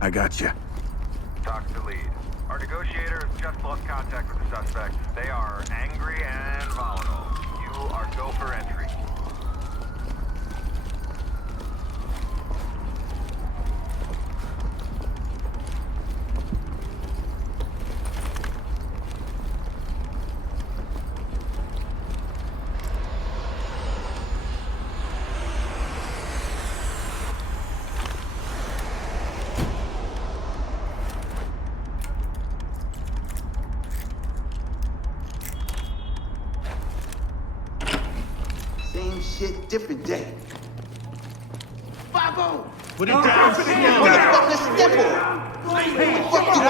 I got you. Talk to lead. Our negotiator has just lost contact with the suspect. They are angry and volatile. You are go for entry. Same shit, different day. 5-0! Put it down. Motherfucker, step on! What the fuck do I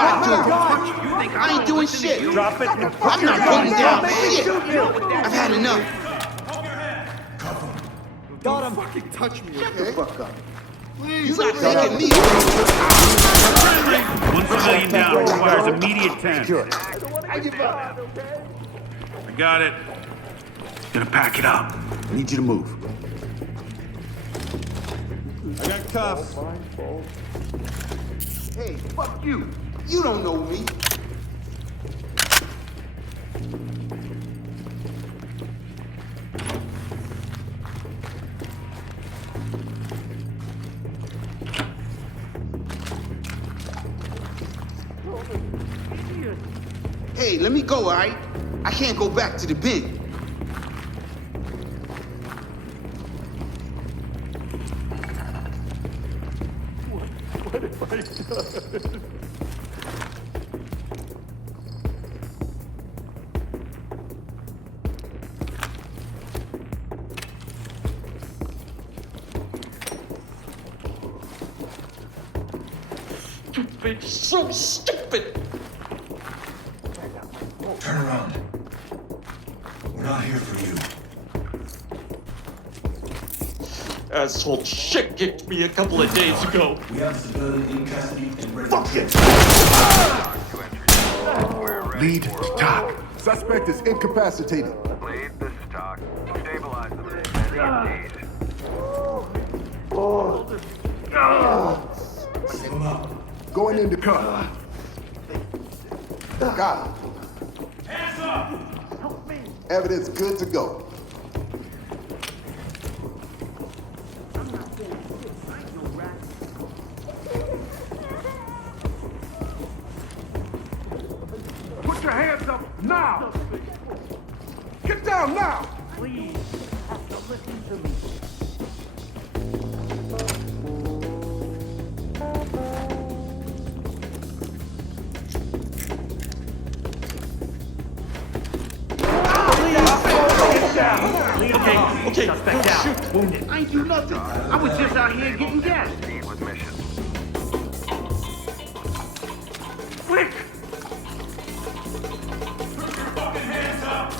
do? I ain't doing shit. Drop it. I'm not putting down shit. I've had enough. Got him. Fucking touch me. Shut the fuck up. You're not taking me. One civilian down. Requires immediate 10. I give up. I got it. Gonna pack it up. I need you to move. I got cuffs. Hey, fuck you. You don't know me. Hey, let me go, all right? I can't go back to the bin. Stupid, so stupid! Turn around. We're not here for you. Asshole shit kicked me a couple of days ago. We have a civilian in custody and ready. Fuck you! We're ready Lead for to talk. Suspect is incapacitated. Lead, this is Talk. Stabilize them. Indeed. Save him up. Going into cuff. Got it. Hands up! Evidence good to go. Put your hands up now! Get down now! Please, you have to listen to me. Okay, suspect down. Wounded. I ain't do nothing. I was just out here getting gas. Proceed with mission. Quick! Fucking hands up!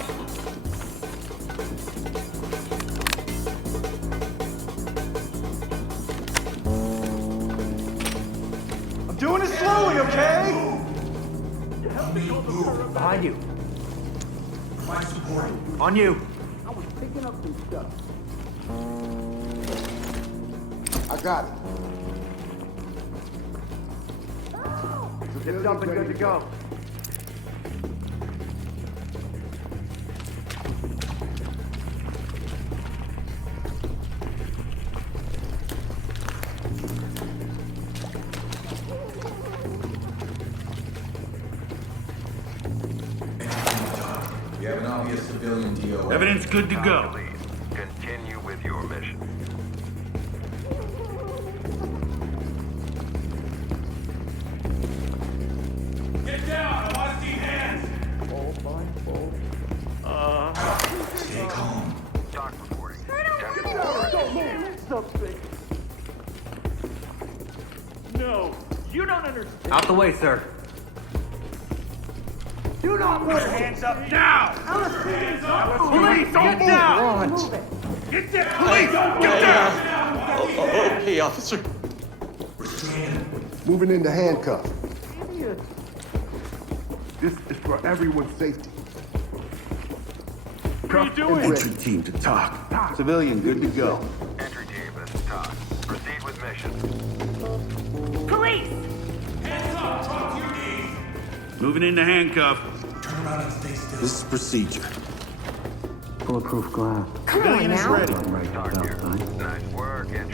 I'm doing it slowly, okay? Move. Behind you. Provide support. On you. I was picking up some stuff. I got it. Zipped up and good to go. We have an obvious civilian DOA. Evidence good to Talk go. to lead. Continue with your mission. Get down! I want to see hands! Stay calm. Talk reporting. No, you don't understand. Out the way, sir. Do not put your hands up now! Police, get down! Get down! Police, get down! Okay, officer. Moving into handcuff. This is for everyone's safety. What are you doing? Entry team to talk. Civilian good to go. Entry team, this is Talk. Proceed with mission. Police! Moving into handcuff. Turn around and stay still. This is procedure. Bulletproof glass. Civilian is ready. Talk here. Nice work, and